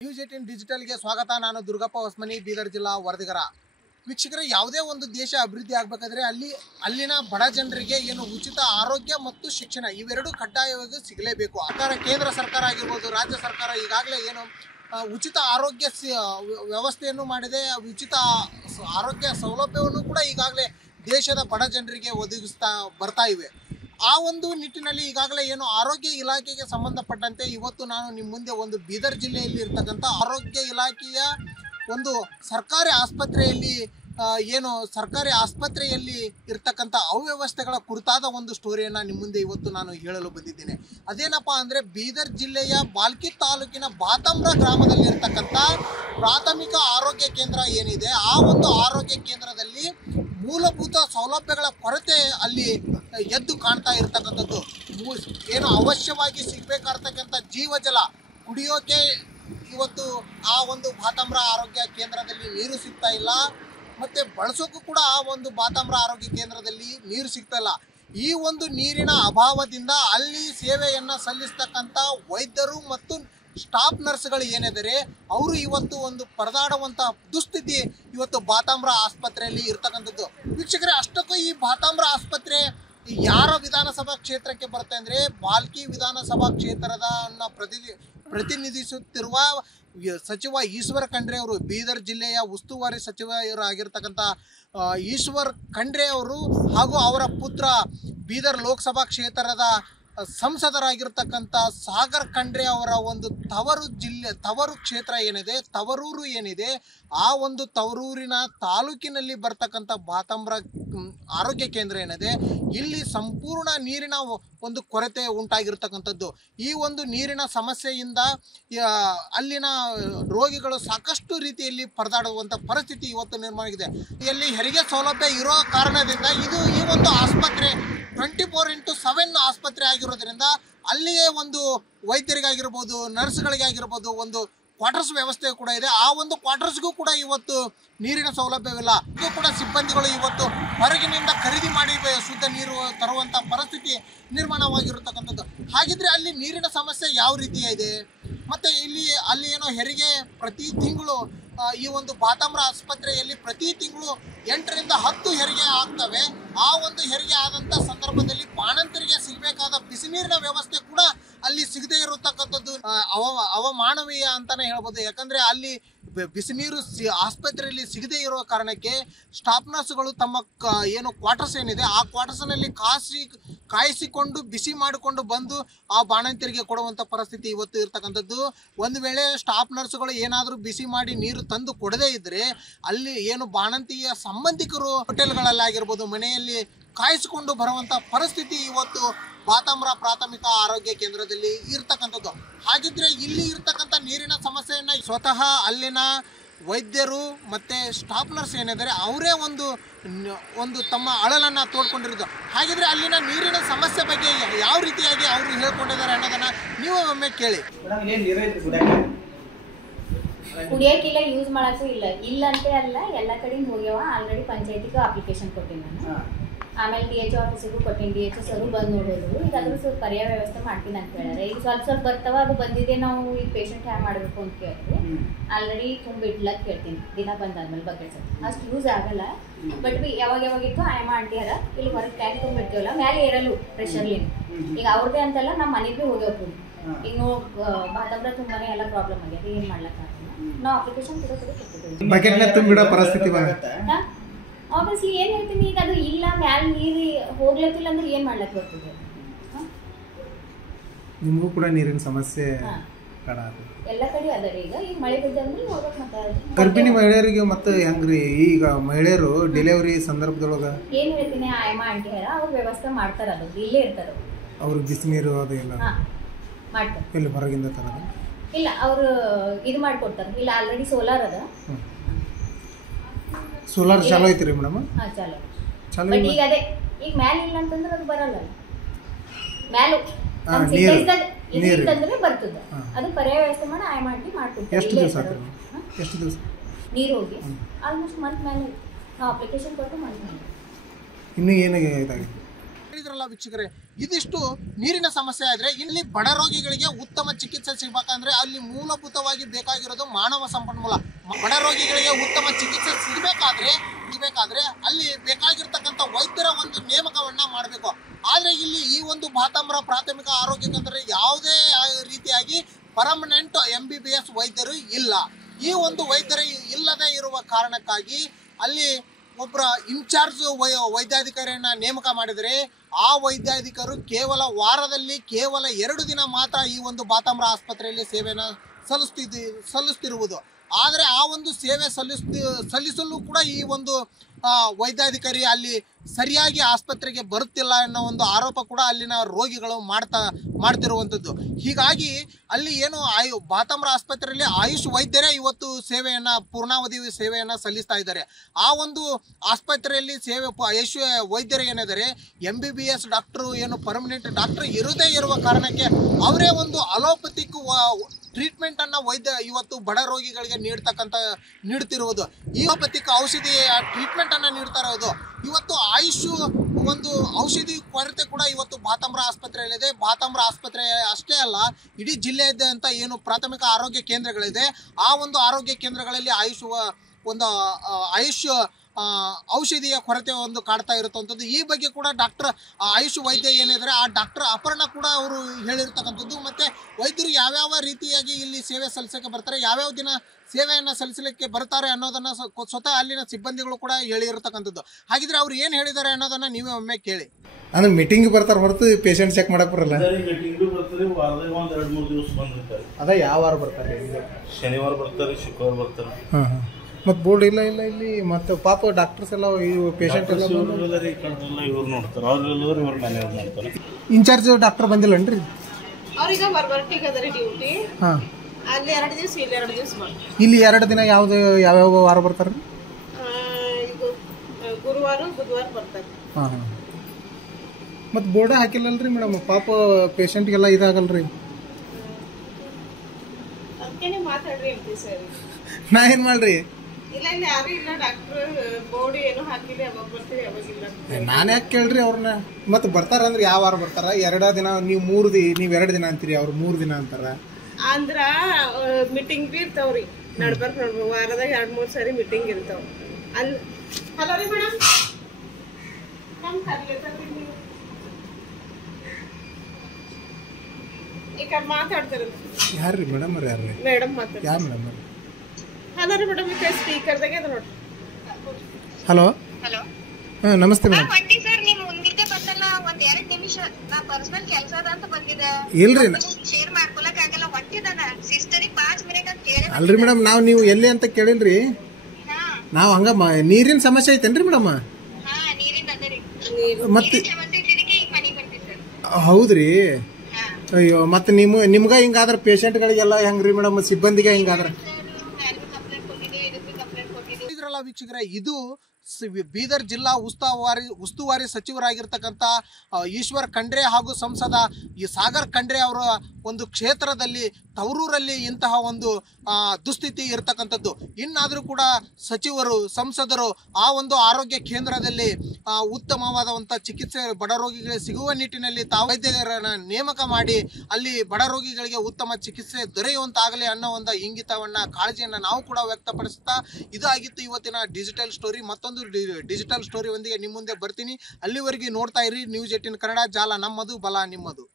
News eighteen ಡಿಜಿಟಲ್ಗೆ ಸ್ವಾಗತ. ನಾನು ದುರ್ಗಪ್ಪ ಹೊಸ್ಮನಿ, ಬೀದರ್ ಜಿಲ್ಲಾ ವರದಿಗರ. ವೀಕ್ಷಕರು, ಯಾವುದೇ ಒಂದು ದೇಶ ಅಭಿವೃದ್ಧಿ ಆಗಬೇಕಾದ್ರೆ ಅಲ್ಲಿ, ಅಲ್ಲಿನ ಬಡ ಜನರಿಗೆ ಏನು ಉಚಿತ ಆರೋಗ್ಯ ಮತ್ತು ಶಿಕ್ಷಣ ಇವೆರಡು ಕಡ್ಡಾಯವಾಗಿ ಸಿಗಲೇಬೇಕು. ಆಕಾರ ಕೇಂದ್ರ ಸರ್ಕಾರ ಆಗಿರ್ಬೋದು, ರಾಜ್ಯ ಸರ್ಕಾರ ಈಗಾಗಲೇ ಏನು ಉಚಿತ ಆರೋಗ್ಯ ವ್ಯವಸ್ಥೆಯನ್ನು ಮಾಡಿದೆ. ಉಚಿತ ಆರೋಗ್ಯ ಸೌಲಭ್ಯವನ್ನು ಕೂಡ ಈಗಾಗಲೇ ದೇಶದ ಬಡ ಜನರಿಗೆ ಒದಗಿಸ್ತಾ ಬರ್ತಾ ಇವೆ. ಆ ಒಂದು ನಿಟ್ಟಿನಲ್ಲಿ ಈಗಾಗಲೇ ಏನು ಆರೋಗ್ಯ ಇಲಾಖೆಗೆ ಸಂಬಂಧಪಟ್ಟಂತೆ ಇವತ್ತು ನಾನು ನಿಮ್ಮ ಮುಂದೆ ಒಂದು ಬೀದರ್ ಜಿಲ್ಲೆಯಲ್ಲಿ ಇರ್ತಕ್ಕಂಥ ಆರೋಗ್ಯ ಇಲಾಖೆಯ ಒಂದು ಸರ್ಕಾರಿ ಆಸ್ಪತ್ರೆಯಲ್ಲಿ ಏನು ಸರ್ಕಾರಿ ಆಸ್ಪತ್ರೆಯಲ್ಲಿ ಇರ್ತಕ್ಕಂಥ ಅವ್ಯವಸ್ಥೆಗಳ ಕುರಿತಾದ ಒಂದು ಸ್ಟೋರಿಯನ್ನು ನಿಮ್ಮ ಮುಂದೆ ಇವತ್ತು ನಾನು ಹೇಳಲು ಬಂದಿದ್ದೇನೆ. ಅದೇನಪ್ಪ ಅಂದರೆ ಬೀದರ್ ಜಿಲ್ಲೆಯ ಬಾಲ್ಕಿ ತಾಲೂಕಿನ ಬಾತಮ್ರ ಗ್ರಾಮದಲ್ಲಿ ಇರ್ತಕ್ಕಂಥ ಪ್ರಾಥಮಿಕ ಆರೋಗ್ಯ ಕೇಂದ್ರ ಏನಿದೆ, ಆ ಒಂದು ಆರೋಗ್ಯ ಕೇಂದ್ರದಲ್ಲಿ ಮೂಲಭೂತ ಸೌಲಭ್ಯಗಳ ಕೊರತೆ ಅಲ್ಲಿ ಎದ್ದು ಕಾಣ್ತಾ ಇರ್ತಕ್ಕಂಥದ್ದು. ಏನು ಅವಶ್ಯವಾಗಿ ಸಿಗ್ಬೇಕಾಗಿರ್ತಕ್ಕಂಥ ಜೀವಜಲ ಕುಡಿಯೋಕೆ ಇವತ್ತು ಆ ಒಂದು ಬಾತಾಮ್ರ ಆರೋಗ್ಯ ಕೇಂದ್ರದಲ್ಲಿ ನೀರು ಸಿಗ್ತಾ ಇಲ್ಲ. ಮತ್ತೆ ಬಳಸೋಕ್ಕೂ ಕೂಡ ಆ ಒಂದು ಬಾತಾಮ್ರ ಆರೋಗ್ಯ ಕೇಂದ್ರದಲ್ಲಿ ನೀರು ಸಿಗ್ತಾ ಇಲ್ಲ. ಈ ಒಂದು ನೀರಿನ ಅಭಾವದಿಂದ ಅಲ್ಲಿ ಸೇವೆಯನ್ನು ಸಲ್ಲಿಸ್ತಕ್ಕಂಥ ವೈದ್ಯರು ಮತ್ತು ಸ್ಟಾಫ್ ನರ್ಸ್ಗಳು ಏನಿದ್ದಾರೆ ಅವರು ಇವತ್ತು ಒಂದು ಪರದಾಡುವಂಥ ದುಸ್ಥಿತಿ ಇವತ್ತು ಬಾತಾಮ್ರ ಆಸ್ಪತ್ರೆಯಲ್ಲಿ ಇರ್ತಕ್ಕಂಥದ್ದು. ವೀಕ್ಷಕರೇ, ಅಷ್ಟಕ್ಕೂ ಈ ಬಾತಾಮ್ರ ಆಸ್ಪತ್ರೆ ಯಾರ ವಿಧಾನಸಭಾ ಕ್ಷೇತ್ರಕ್ಕೆ ಬರುತ್ತೆ ಅಂದ್ರೆ ಬಾಲ್ಕಿ ವಿಧಾನಸಭಾ ಕ್ಷೇತ್ರದ ಪ್ರತಿ ಪ್ರತಿನಿಧಿಸುತ್ತಿರುವ ಸಚಿವ ಈಶ್ವರ ಖಂಡ್ರೆ ಅವರು, ಬೀದರ್ ಜಿಲ್ಲೆಯ ಉಸ್ತುವಾರಿ ಸಚಿವರಾಗಿರ್ತಕ್ಕಂಥ ಈಶ್ವರ್ ಖಂಡ್ರೆ ಅವರು ಹಾಗೂ ಅವರ ಪುತ್ರ ಬೀದರ್ ಲೋಕಸಭಾ ಕ್ಷೇತ್ರದ ಸಂಸದರಾಗಿರ್ತಕ್ಕಂಥ ಸಾಗರ್ ಖಂಡ್ರೆ ಅವರ ಒಂದು ತವರು ಜಿಲ್ಲೆ, ತವರು ಕ್ಷೇತ್ರ ಏನಿದೆ, ತವರೂರು ಏನಿದೆ, ಆ ಒಂದು ತವರೂರಿನ ತಾಲೂಕಿನಲ್ಲಿ ಬರ್ತಕ್ಕಂಥ ಬಾತಂಬ್ರ ಆರೋಗ್ಯ ಕೇಂದ್ರ ಏನಿದೆ, ಇಲ್ಲಿ ಸಂಪೂರ್ಣ ನೀರಿನ ಒಂದು ಕೊರತೆ ಉಂಟಾಗಿರ್ತಕ್ಕಂಥದ್ದು. ಈ ಒಂದು ನೀರಿನ ಸಮಸ್ಯೆಯಿಂದ ಅಲ್ಲಿನ ರೋಗಿಗಳು ಸಾಕಷ್ಟು ರೀತಿಯಲ್ಲಿ ಪರದಾಡುವಂಥ ಪರಿಸ್ಥಿತಿ ಇವತ್ತು ನಿರ್ಮಾಣ ಆಗಿದೆ. ಇಲ್ಲಿ ಹೆರಿಗೆ ಸೌಲಭ್ಯ ಇರೋ ಕಾರಣದಿಂದ ಇದು ಈ ಒಂದು ಆಸ್ಪತ್ರೆ ಟ್ವೆಂಟಿ ಫೋರ್ ಇಂಟು ಸೆವೆನ್ ಆಸ್ಪತ್ರೆ ಆಗಿರೋದ್ರಿಂದ ಅಲ್ಲಿಯೇ ಒಂದು ವೈದ್ಯರಿಗಾಗಿರ್ಬೋದು ನರ್ಸ್ಗಳಿಗೆ ಆಗಿರ್ಬೋದು ಒಂದು ಕ್ವಾರ್ಟರ್ಸ್ ವ್ಯವಸ್ಥೆ ಕೂಡ ಇದೆ. ಆ ಒಂದು ಕ್ವಾರ್ಟರ್ಸ್ಗೂ ಕೂಡ ಇವತ್ತು ನೀರಿನ ಸೌಲಭ್ಯವಿಲ್ಲ. ಇದು ಕೂಡ ಸಿಬ್ಬಂದಿಗಳು ಇವತ್ತು ಹೊರಗಿನಿಂದ ಖರೀದಿ ಮಾಡಿ, ಶುದ್ಧ ನೀರು ತರುವಂತ ಪರಿಸ್ಥಿತಿ ನಿರ್ಮಾಣವಾಗಿರತಕ್ಕಂಥದ್ದು. ಹಾಗಿದ್ರೆ ಅಲ್ಲಿ ನೀರಿನ ಸಮಸ್ಯೆ ಯಾವ ರೀತಿ ಇದೆ? ಮತ್ತೆ ಇಲ್ಲಿ, ಅಲ್ಲಿ ಏನೋ ಹೆರಿಗೆ ಪ್ರತಿ ತಿಂಗಳು ಈ ಒಂದು ಬಾತಾಮ್ರ ಆಸ್ಪತ್ರೆಯಲ್ಲಿ ಪ್ರತಿ ತಿಂಗಳು ಎಂಟರಿಂದ ಹತ್ತು ಹೆರಿಗೆ ಆಗ್ತವೆ. ಆ ಒಂದು ಹೆರಿಗೆ ಆದಂತ ಸಂದರ್ಭದಲ್ಲಿ ಬಾಣಂತರಿಗೆ ಸಿಗಬೇಕಾದ ಬಿಸಿ ನೀರಿನ ವ್ಯವಸ್ಥೆ ಕೂಡ ಅಲ್ಲಿ ಸಿಗದೇ ಇರತಕ್ಕಂಥದ್ದು ಅವ, ಅವಮಾನವೀಯ ಅಂತಾನೆ ಹೇಳ್ಬೋದು. ಯಾಕಂದ್ರೆ ಅಲ್ಲಿ ಬಿಸಿ ನೀರು ಆಸ್ಪತ್ರೆಯಲ್ಲಿ ಸಿಗದೇ ಇರುವ ಕಾರಣಕ್ಕೆ ಸ್ಟಾಫ್ ನರ್ಸ್ಗಳು ತಮ್ಮ ಏನು ಕ್ವಾರ್ಟರ್ಸ್ ಏನಿದೆ, ಆ ಕ್ವಾರ್ಟರ್ಸ್ನಲ್ಲಿ ಕಾಸಿ ಕಾಯಿಸಿಕೊಂಡು, ಬಿಸಿ ಮಾಡಿಕೊಂಡು ಬಂದು ಆ ಬಾಣಂತಿಯರಿಗೆ ಕೊಡುವಂತ ಪರಿಸ್ಥಿತಿ ಇವತ್ತು ಇರ್ತಕ್ಕಂಥದ್ದು. ಒಂದು ವೇಳೆ ಸ್ಟಾಫ್ ನರ್ಸ್ಗಳು ಏನಾದರೂ ಬಿಸಿ ಮಾಡಿ ನೀರು ತಂದು ಕೊಡದೇ ಇದ್ದರೆ ಅಲ್ಲಿ ಏನು ಬಾಣಂತಿಯ ಸಂಬಂಧಿಕರು ಹೋಟೆಲ್ಗಳಲ್ಲಾಗಿರ್ಬೋದು, ಮನೆಯಲ್ಲಿ ಕಾಯಿಸಿಕೊಂಡು ಬರುವಂತ ಪರಿಸ್ಥಿತಿ ಇವತ್ತು ಬಾತಾಮ್ರ ಪ್ರಾಥಮಿಕ ಆರೋಗ್ಯ ಕೇಂದ್ರದಲ್ಲಿ ಇರ್ತಕ್ಕಂಥದ್ದು. ಹಾಗಿದ್ರೆ ಇಲ್ಲಿ ಇರ್ತಕ್ಕಂಥ ನೀರಿನ ಸಮಸ್ಯೆಯನ್ನ ಸ್ವತಃ ಅಲ್ಲಿನ ವೈದ್ಯರು ಮತ್ತೆ ಸ್ಟಾಫ್ ನರ್ಸ್ ಏನಿದ್ದಾರೆ ಅವರೇ ಒಂದು ಒಂದು ತಮ್ಮ ಅಳಲನ್ನ ತೋಡ್ಕೊಂಡಿರೋದು. ಹಾಗಿದ್ರೆ ಅಲ್ಲಿನ ನೀರಿನ ಸಮಸ್ಯೆ ಬಗ್ಗೆ ಯಾವ ರೀತಿಯಾಗಿ ಅವರು ಹೇಳ್ಕೊಂಡಿದ್ದಾರೆ ಅನ್ನೋದನ್ನ ನೀವು ಒಮ್ಮೆ ಕೇಳಿ. ಕುಡಿಯೋಕ್ಕಿಲ್ಲ ಏನ್ ನೀರೈತಿ ಕುಡಿಯಕ್ಕೆ? ಕುಡಿಯಕ್ಕಿಲ್ಲ ಯೂಸ್ ಮಾಡಕ್ಕೂ ಇಲ್ಲ. ಇಲ್ಲಂತೆ ಅಲ್ಲ ಎಲ್ಲ ಕಡೆ ಹೋಗ್ಯಾವ. ಆಲ್ರೆಡಿ ಪಂಚಾಯತಿಗೂ ಅಪ್ಲಿಕೇಶನ್ ಕೊಟ್ಟಿನಿ ನಾನು. ಹಾ. ಆಮೇಲೆ ಡಿ ಎಚ್ ಆಫೀಸಿಗೂ ಕೊಟ್ಟಿನಿ ಡಿ ಎಚ್ ಸರು ಬಂದು ನೋಡೋದು ಈಗ ಅದ್ರ ಸ್ವಲ್ಪ ಪರ್ಯಾಯ ವ್ಯವಸ್ಥೆ ಮಾಡ್ತೀನಿ ಅಂತ ಹೇಳ್ಯಾರ. ಈಗ ಸ್ವಲ್ಪ ಸ್ವಲ್ಪ ಬರ್ತಾವ ಅದು ಬಂದಿದೆ ನಾವು ಈಗ ಪೇಷಂಟ್ ಹ್ಯಾಂಗ್ ಮಾಡಬೇಕು ಅಂತ ಕೇಳ್ತೀವಿ ಆಲ್ರೆಡಿ ತುಂಬ ಇಡ್ಲಕ್ಕೆ ಕೇಳ್ತೀನಿ. ದಿನ ಬಂದಾದ್ಮೇಲೆ ಬಕೆಟ್ಸ್ ಅಷ್ಟು ಯೂಸ್ ಆಗಲ್ಲ. ಬಟ್ ಬಿ ಯಾವಾಗ ಯಾವಾಗ ಇತ್ತು ಆಯಮ್ಮ ಆಂಟಿ ಅರ ಇಲ್ಲಿ ಹೊರಗೆ ಟ್ಯಾಂಕ್ ತುಂಬಿರ್ತೀವಲ್ಲ ಮೇಲೆ ಇರಲು ಪ್ರೆಷರ್ಲಿ ಈಗ ಅವ್ರದ್ದೇ ಅಂತಲ್ಲ ನಮ್ಮ ಮನೆಗೆ ಕೂಡಿ ಈಗ ನೋ ಬಾತಂದ್ರ ತುಂಬಾನೇ ಎಲ್ಲ ಪ್ರಾಬ್ಲಮ್ ಆಗ್ಯದ. ಏನ್ ಮಾಡ್ಲಕ್ಕಾಗಲ್ಲ ನಾವು ಅಪ್ಲಿಕೇಶನ್ ಕೂಡ ಕೂಡ ಕೊಟ್ಟಿದ್ದೀವಿ ಬಕೆಟ್ನ ತುಂಬಿಡೋ ಪರಿಸ್ಥಿತಿ ಬರ ಆಬ್ವಿಯಸ್ಲಿ ಏನ್ ಹೇಳ್ತೀನಿ ಈಗ ಅದು ಇಲ್ಲ ಮ್ಯಾಲೆ ನೀರು ಹೋಗ್ಲತ್ತಿಲ್ಲ ಅಂದ್ರೆ ಏನು ಮಾಡ್ಲಕ್ ಬರ್ತದೆ? ನಿಮಗೂ ಕೂಡ ನೀರಿನ ಸಮಸ್ಯೆ. ಎಲ್ಲ ಕಡೆ ಅದ ರೀ ಈಗ. ಈಗ ಮಳೆ ಬಿದ್ದಂದ್ರೆ ಹೋಗಕ್ಕೆ ಮತ್ತೆ ಗರ್ಭಿಣಿ ಮಹಿಳೆಯರಿಗೆ ಮತ್ತೆ ಹೆಂಗ್ರಿ? ಈಗ ಮಹಿಳೆಯರು ಡೆಲಿವರಿ ಸಂದರ್ಭದೊಳಗ? ಏನು ಹೇಳ್ತೀನಿ ಆಯಮ್ಮ ಆಂಟಿ ಹೇರ ಅವ್ರು ವ್ಯವಸ್ಥೆ ಮಾಡ್ತಾರೆ ಅದು. ಇಲ್ಲೇ ಇರ್ತಾರೆ ಅವ್ರು. ಅವ್ರಿಗೆ ಬಿಸಿ ನೀರು ಅದು ಎಲ್ಲ ಹಾ. ಮಾಡ್ತಾರೆ. ಎಲ್ಲಿ ಹೊರಗಿಂದ ತರೋದು ಇಲ್ಲ ಅವರು ಇದು ಮಾಡ್ಕೊಡ್ತಾರೆ. ಇಲ್ಲ ಆಲ್ರೆಡಿ ಸೋಲಾರ್ ಅದ. ಸೋಲಾರ್ ಚಾಲೋ ಐತ್ರಿ ಮೇಡಮ್? ಹಾ ಚಾಲು ಚಾಲೋ ಬಟ್ ಈಗ ಅದೇ ಈಗ ಮ್ಯಾಲ ಇಲ್ಲ ಅಂತಂದ್ರೆ ಅದು ಬರಲ್ಲ. ಮ್ಯಾಲು. ನೀರು. ಬರ್ತದ. ಅದು ಪರ್ಯಾಯ ವ್ಯವಸ್ಥೆ ಮಾಡಿ ಆಯ್ ಮಾಡಿ ಮಾಡ್ಕೊಡ್ತಾರೆ ಎಷ್ಟು ದಿವಸ? ಎಷ್ಟು ದಿವಸ? ನೀರು ಹೋಗಿ. ಆಲ್ಮೋಸ್ಟ್ ಮಂತ್ ಮೇಲೆ ನಾವು ಅಪ್ಲಿಕೇಶನ್ ಕೊಟ್ಟು ಮಂತ್ ಮೇಲೆ ಇನ್ನೂ ಏನಾಗಿ ಇದಾಗಿದೆ ಇದ್ರಲ್ಲ ವೀಕ್ಷಕರೇ ಇದಿಷ್ಟು ನೀರಿನ ಸಮಸ್ಯೆ ಆದ್ರೆ ಇಲ್ಲಿ ಬಡ ರೋಗಿಗಳಿಗೆ ಉತ್ತಮ ಚಿಕಿತ್ಸೆ ಸಿಗ್ಬೇಕಂದ್ರೆ ಅಲ್ಲಿ ಮೂಲಭೂತವಾಗಿ ಬೇಕಾಗಿರೋದು ಮಾನವ ಸಂಪನ್ಮೂಲ. ಬಡ ರೋಗಿಗಳಿಗೆ ಉತ್ತಮ ಚಿಕಿತ್ಸೆ ಸಿಗಬೇಕಾದ್ರೆ ಸಿಗಬೇಕಾದ್ರೆ ಅಲ್ಲಿ ಬೇಕಾಗಿರ್ತಕ್ಕಂಥ ವೈದ್ಯರ ಒಂದು ನೇಮಕವನ್ನ ಮಾಡಬೇಕು. ಆದರೆ ಇಲ್ಲಿ ಈ ಒಂದು ಬಾತಾಮ್ರ ಪ್ರಾಥಮಿಕ ಆರೋಗ್ಯ ಕೇಂದ್ರ ಯಾವುದೇ ರೀತಿಯಾಗಿ permanent M B B S ವೈದ್ಯರು ಇಲ್ಲ. ಈ ಒಂದು ವೈದ್ಯರು ಇಲ್ಲದೆ ಇರುವ ಕಾರಣಕ್ಕಾಗಿ ಅಲ್ಲಿ ಒಬ್ಬರ ಇನ್ಚಾರ್ಜ್ ವೈ, ವೈದ್ಯಾಧಿಕಾರಿಯನ್ನ ನೇಮಕ ಮಾಡಿದರೆ ಆ ವೈದ್ಯಾಧಿಕಾರಿ ಕೇವಲ ವಾರದಲ್ಲಿ ಕೇವಲ ಎರಡು ದಿನ ಮಾತ್ರ ಈ ಒಂದು ಬಾತಾಮ್ರ ಆಸ್ಪತ್ರೆಯಲ್ಲಿ ಸೇವೆಯನ್ನು ಸಲ್ಲಿಸ್ತಿದ್ದಿ, ಸಲ್ಲಿಸ್ತಿರುವುದು. ಆದರೆ ಆ ಒಂದು ಸೇವೆ ಸಲ್ಲಿಸ್ತಿ ಸಲ್ಲಿಸಲು ಕೂಡ ಈ ಒಂದು ವೈದ್ಯಾಧಿಕಾರಿ ಅಲ್ಲಿ ಸರಿಯಾಗಿ ಆಸ್ಪತ್ರೆಗೆ ಬರುತ್ತಿಲ್ಲ ಅನ್ನೋ ಒಂದು ಆರೋಪ ಕೂಡ ಅಲ್ಲಿನ ರೋಗಿಗಳು ಮಾಡ್ತಾ, ಮಾಡ್ತಿರುವಂಥದ್ದು. ಹೀಗಾಗಿ ಅಲ್ಲಿ ಏನು ಆಯು ಬಾತಾಮ್ರ ಆಸ್ಪತ್ರೆಯಲ್ಲಿ ಆಯುಷ್ ವೈದ್ಯರೇ ಇವತ್ತು ಸೇವೆಯನ್ನು, ಪೂರ್ಣಾವಧಿ ಸೇವೆಯನ್ನು ಸಲ್ಲಿಸ್ತಾ ಇದ್ದಾರೆ. ಆ ಒಂದು ಆಸ್ಪತ್ರೆಯಲ್ಲಿ ಸೇವೆ, ಆಯುಷ್ ವೈದ್ಯರು ಏನಿದ್ದಾರೆ M B B S doctor, ಏನು ಪರ್ಮನೆಂಟ್ ಡಾಕ್ಟರ್ ಇರದೇ ಇರುವ ಕಾರಣಕ್ಕೆ ಅವರೇ ಒಂದು ಅಲೋಪತಿಕ್ ಟ್ರೀಟ್ಮೆಂಟ್ ವೈದ್ಯ ಇವತ್ತು ಬಡ ರೋಗಿಗಳಿಗೆ ನೀಡ್ತಕ್ಕಂಥ, ನೀಡ್ತಿರುವುದು. ಇಯೋಪತಿಕ್ ಔಷಧಿ ಟ್ರೀಟ್ಮೆಂಟ್ ಅನ್ನ ನೀಡ್ತಾ ಇರೋದು. ಇವತ್ತು ಆಯುಷ್ ಒಂದು ಔಷಧಿ ಕೊರತೆ ಕೂಡ ಇವತ್ತು ಬಾತಾಂಬ್ರ ಆಸ್ಪತ್ರೆಯಲ್ಲಿದೆ. ಬಾತಾಂಬ್ರ ಆಸ್ಪತ್ರೆ ಅಷ್ಟೇ ಅಲ್ಲ, ಇಡೀ ಜಿಲ್ಲೆಯಾದ್ಯಂತ ಏನು ಪ್ರಾಥಮಿಕ ಆರೋಗ್ಯ ಕೇಂದ್ರಗಳಿದೆ. ಆ ಒಂದು ಆರೋಗ್ಯ ಕೇಂದ್ರಗಳಲ್ಲಿ ಆಯುಷ್ ಒಂದು ಆಯುಷ್ ಔಷಧಿಯ ಕೊರತೆ ಒಂದು ಕಾಡ್ತಾ ಇರುತ್ತಂಥದ್ದು ಈ ಬಗ್ಗೆ ಕೂಡ ಡಾಕ್ಟರ್ ಆಯುಷ್ ವೈದ್ಯ ಏನಿದ್ರೆ ಆ ಡಾಕ್ಟರ್ ಅಪರ್ಣ ಕೂಡ ಅವರು ಹೇಳಿರ್ತಕ್ಕಂಥದ್ದು. ಮತ್ತೆ ವೈದ್ಯರು ಯಾವ್ಯಾವ ರೀತಿಯಾಗಿ ಇಲ್ಲಿ ಸೇವೆ ಸಲ್ಲಿಸಕ್ಕೆ ಬರ್ತಾರೆ ಯಾವ್ಯಾವ ದಿನ ಸೇವೆಯನ್ನ ಸಲ್ಲಿಸಲಿಕ್ಕೆ ಬರ್ತಾರೆ ಅನ್ನೋದನ್ನ ಸ್ವತಃ ಅಲ್ಲಿನ ಸಿಬ್ಬಂದಿಗಳು ಕೂಡ ಹೇಳಿರ್ತಕ್ಕಂಥದ್ದು. ಹಾಗಿದ್ರೆ ಅವ್ರು ಏನ್ ಹೇಳಿದ್ದಾರೆ ಅನ್ನೋದನ್ನ ನೀವೇ ಒಮ್ಮೆ ಕೇಳಿ. ಅಂದ್ರೆ ಮೀಟಿಂಗ್ ಬರ್ತಾರೆ ಹೊರತು ಪೇಷಂಟ್ ಚೆಕ್ ಮಾಡಕ್ ಬರಲ್ಲ? ಅದೇ ಯಾವ ವಾರ ಬರ್ತಾರೆ? ಶನಿವಾರ ಬರ್ತಾರೆ ಶುಕ್ರವಾರ ಬರ್ತಾರೆ. ಹಾಂ ಹಾಂ ಮತ್ತು ಬೋರ್ಡ್ ಇಲ್ಲ ಇಲ್ಲ ಇಲ್ಲಿ ಮತ್ತು ಪಾಪ ಡಾಕ್ಟರ್ಸ್ ಎಲ್ಲ ಇವು ಪೇಷಂಟ್ ಎಲ್ಲ ಇವ್ರು ನೋಡ್ತಾರೆ. ಅವ್ರೆಲ್ಲರೂ ಇವ್ರು ಮ್ಯಾನೇಜ್ ಮಾಡ್ತಾರೆ. ಇನ್ಚಾರ್ಜ್ ಡಾಕ್ಟರ್ ಬಂದಿಲ್ಲನ್ರಿ ಅವ್ರೀಗ ಬರ್ಬರ್ಟಿಗೆ ಅದರಿ ಡ್ಯೂಟಿ ಹಾಂ. ಅಲ್ಲಿ ಎರಡು ದಿವಸ ಇಲ್ಲಿ ಎರಡು ದಿವಸ ಇಲ್ಲಿ ಎರಡು ದಿನ ಯಾವ್ದು ಯಾವ್ಯಾವ ವಾರ ಬರ್ತಾರೆ ಇದು ಗುರುವಾರ ಬುಧವಾರ ಬರ್ತಾರೆ. ಹಾಂ ಹಾಂ. ಮತ್ತು ಬೋರ್ಡ ಹಾಕಿಲ್ಲಲ್ರಿ ಮೇಡಮ್? ಪಾಪ ಪೇಷಂಟ್ಗೆಲ್ಲ ಇದಾಗಲ್ರಿ. ನಾ ಏನು ಮಾಡ್ರಿ? ಇಲ್ಲ ಇಲ್ಲ ಯಾರು ಇಲ್ಲ. ಡಾಕ್ಟರ್ ಬೋರ್ಡ್ ಏನು ಹಾಕಿಲ್ಲ ಯಾವಾಗ ಬರ್ತೀವಿ ಯಾವಾಗಿಲ್ಲ ನಾನು ಯಾಕೆ ಕೇಳ್ರಿ ಅವ್ರನ್ನ? ಮತ್ತೆ ಬರ್ತಾರ ಅಂದ್ರೆ ಯಾವ ವಾರ ಬರ್ತಾರ? ಎರಡ ದಿನ ನೀವು ಮೂರು ದಿ ನೀವು ಎರಡು ದಿನ ಅಂತೀರಿ ಅವ್ರು ಮೂರು ದಿನ ಅಂತಾರ? ಅಂದ್ರ ಮೀಟಿಂಗ್ ಬಿ ಇರ್ತಾವ್ರಿ. ನಡ್ಬರ್ಕ್ ನೋಡ್ಬೇಕು ವಾರದಾಗ ಎರಡ್ ಮೂರ್ ಸಾರಿ ಮೀಟಿಂಗ್ ಇರ್ತಾವ. ಅಲ್ಲಿ ಹಲೋ ರೀ ಮೇಡಮ್ ನಮ್ ಕರ್ಲೇತಾರ್ರಿ ನೀವು. ಈಗ ಕಡೆ ಮಾತಾಡ್ತಾರ ಯಾರ್ರಿ? ಮೇಡಮ್ ಅವ್ರು ಯಾರ್ರಿ? ಮೇಡಮ್ ಮಾತಾಡ್ತಾರೆ. ಯಾ ಮೇಡಮ್ ಹಲೋ ರೀ ಮೇಡಮ್ ಈ ಕಡೆ ಸ್ಪೀಕರ್ದಾಗೆ ಅದ ನೋಡ್ರಿ ಹಲೋ ಹಲೋ ಹಾಂ ನಮಸ್ತೆ ಮೇಡಮ್ ಒಂಟಿ ಸರ್ ನೀವ್ ಮುಂದಿದ್ದೆ ಬಂದಲ್ಲ ಒಂದ್ ಎರಡ್ ನಿಮಿಷ ನಾ ಪರ್ಸನಲ್ ಕೆಲ್ಸ ಅದ ಅಂತ ಬಂದಿದೆ ಇಲ್ರಿ. ನ- ಶೇರ್ ಮಾಡ್ಕೊಳಕ್ ಆಗಲ್ಲ ಹೊಂಟಿದಾನ ಸಿಸ್ಟರಿಗೆ ಪಾಂಚ್ ಮಿನಿಟ್ ಅಂತ ಹೇಳಿ ಅಲ್ರಿ ಮೇಡಮ್ ನಾವು ನೀವು ಎಲ್ಲಿ ಅಂತ ಕೇಳಿಲ್ರಿ? ಹಾ. ನಾವು ಹಂಗ ಮ- ನೀರಿನ ಸಮಸ್ಯೆ ಐತೇನ್ರಿ ಮೇಡಮ್ ಮತ್ತೆ ಹೌದ್ರಿ. ಹಾ. ಅಯ್ಯೋ ಮತ್ತೆ ನಿಮ್ ನಿಮ್ಗ ಹಿಂಗಾದ್ರ ಪೇಷಂಟ್ಗಳಿಗೆಲ್ಲ ಹೆಂಗ್ರಿ ಮೇಡಮ್ ಸಿಬ್ಬಂದಿಗೆ ಹಿಂಗಾದ್ರ. ವೀಕ್ಷಕರೇ ಇದು ಬೀದರ್ ಜಿಲ್ಲಾ ಉಸ್ತುವಾರಿ ಉಸ್ತುವಾರಿ ಸಚಿವರಾಗಿರ್ತಕ್ಕಂಥ ಈಶ್ವರ್ ಖಂಡ್ರೆ ಹಾಗೂ ಸಂಸದ ಈ ಸಾಗರ್ ಖಂಡ್ರೆ ಅವರ ಒಂದು ಕ್ಷೇತ್ರದಲ್ಲಿ ತವರೂರಲ್ಲಿ ಇಂತಹ ಒಂದು ದುಸ್ಥಿತಿ ಇರತಕ್ಕಂಥದ್ದು. ಇನ್ನಾದರೂ ಕೂಡ ಸಚಿವರು, ಸಂಸದರು ಆ ಒಂದು ಆರೋಗ್ಯ ಕೇಂದ್ರದಲ್ಲಿ ಉತ್ತಮವಾದಂಥ ಚಿಕಿತ್ಸೆ ಬಡ ರೋಗಿಗಳಿಗೆ ಸಿಗುವ ನಿಟ್ಟಿನಲ್ಲಿ ತಾವು ವೈದ್ಯರನ್ನು ನೇಮಕ ಮಾಡಿ ಅಲ್ಲಿ ಬಡ ರೋಗಿಗಳಿಗೆ ಉತ್ತಮ ಚಿಕಿತ್ಸೆ ದೊರೆಯುವಂತಾಗಲಿ ಅನ್ನೋ ಒಂದು ಇಂಗಿತವನ್ನು, ಕಾಳಜಿಯನ್ನು ನಾವು ಕೂಡ ವ್ಯಕ್ತಪಡಿಸ್ತಾ ಇದಾಗಿತ್ತು ಇವತ್ತಿನ ಡಿಜಿಟಲ್ ಸ್ಟೋರಿ. ಮತ್ತೊಂದು ಡಿಜಿಟಲ್ ಸ್ಟೋರಿ ಒಂದಿಗೆ ನಿಮ್ಮ ಮುಂದೆ ಬರ್ತೀನಿ. ಅಲ್ಲಿವರೆಗೆ ನೋಡ್ತಾ ಇರಿ. ನ್ಯೂಸ್ ಏಟಿನ್ ಕನ್ನಡ ಜಾಲ ನಮ್ಮದು, ಬಲ ನಿಮ್ಮದು.